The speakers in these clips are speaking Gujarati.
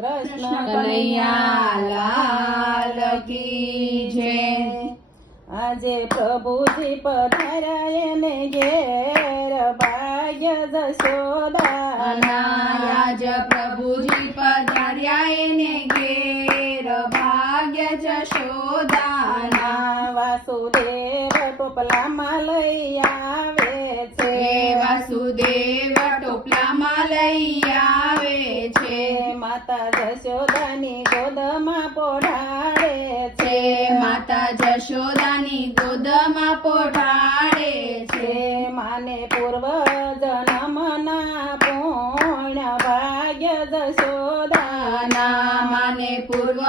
કૃષ્ણ કનૈયા લાલ કી જય। આજે પ્રભુજી પધાર્યા એને ઘેર ભાગ્ય જશોદાના। આજ પ્રભુજી પધાર્યા એને ઘેર ભાગ્ય જશોદાના। વાસુદેવ ટોપલામાં લઈ આવે છે, વાસુદેવ ટોપલામાં લઈ આવે છે। માતા જશોદાની ગોદમાં પોઢાડે છે, માતા જશોદાની ગોદમાં પોઢાડે છે। માને પૂર્વ જન્મના પુણ્ય ભાગ્ય જશોદાના। માને પૂર્વ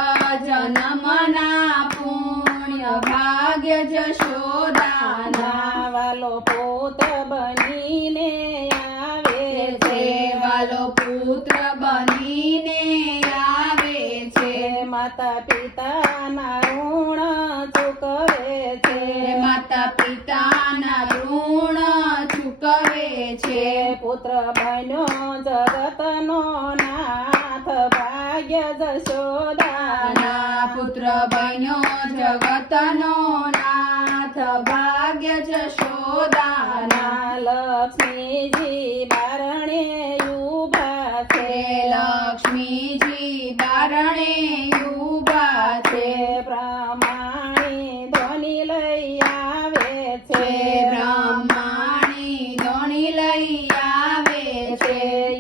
જન્મના પુણ્ય ભાગ્ય જશોદાના। વાલો પુત્ર બનીને આવે છે, વાલો પુત્ર બનીને આવે છે। માતા પિતાના ઋણ ચૂકવે છે, માતા પિતાના ઋણ ચૂકવે છે। પુત્ર બન્યો જગતનો નાથ ભાગ્ય જશોદાના। પુત્ર બન્યો જગતનો નાથ ભાગ્ય જશોદાના। લક્ષ્મીજી બારણે ઊભા છે, લક્ષ્મીજી બારણે ઊભા છે। બ્રહ્માણી ધ્વનિ લઈ આવે છે, બ્રહ્માણી ધોણી લઈ આવે છે।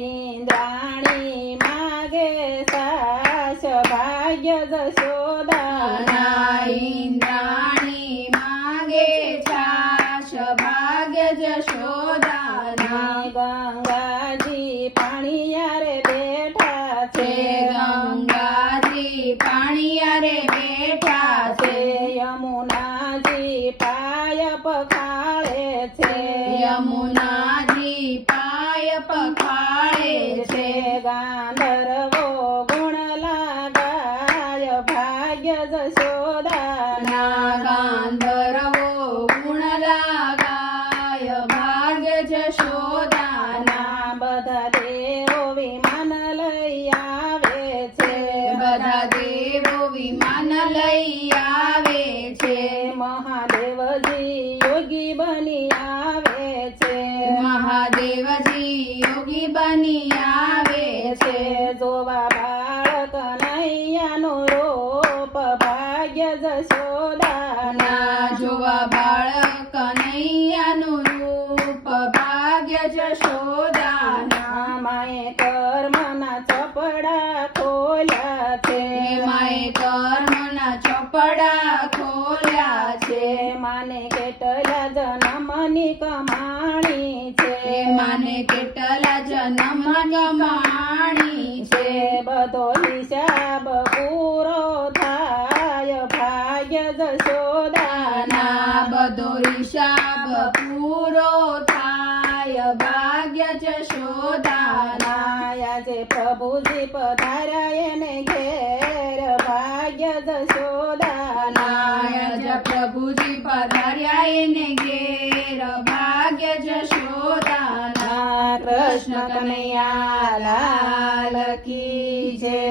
ઇન્દ્રાણી માગે સાસ ભાગ્ય જશોદાના। ઇન્દ્રાણી માગે છાશ ભાગ્ય જશોદાના। ગંગાજી પાણીયારે બેઠા છે, ગંગાજી પાણીયારે બેઠા છે। યમુનાજી પાય પખાળે છે, યમુનાજી પાય પખાળે છે। ગાંધર્વો ગુણ લાગાય ભાગ્ય જશોદાના। ગાંધર્વો ગુણ લાગાય ભાગ્ય જશોદાના। બધા દેવો વિમાન લઈ આવે છે, બધા દેવો વિમાન લઈ આવે છે। મહાદેવજી યોગી બની આવે છે, મહાદેવજી યોગી બની આવે છે। જોવા બાળક નૈયાનું રૂપ ભાગ્ય જશોદાના। જોવા બાળક કનૈયાનું રૂપ ભાગ્ય જશોદાના। માએ કર્મના ચોપડા ખોલ્યા છે, માએ કર્મના ચોપડા ખોલ્યા છે। માને કેટલા જન્મની કમાણી છે, માને કેટલા જન્મ કમાણી છે। બધો હિસાબ પૂરો થાય ભાગ્ય જશોદાના। બધો હિસાબ પૂરો થાય ભાગ્ય જશોદાના। આજે પ્રભુજી પધાર્યા એને ઘેર ભાગ્ય જશોદાના। આજ પ્રભુજી પધાર્યા એને ઘેર ભાગ્ય જશોદાના। કૃષ્ણ કનૈયા લાલ કી જય।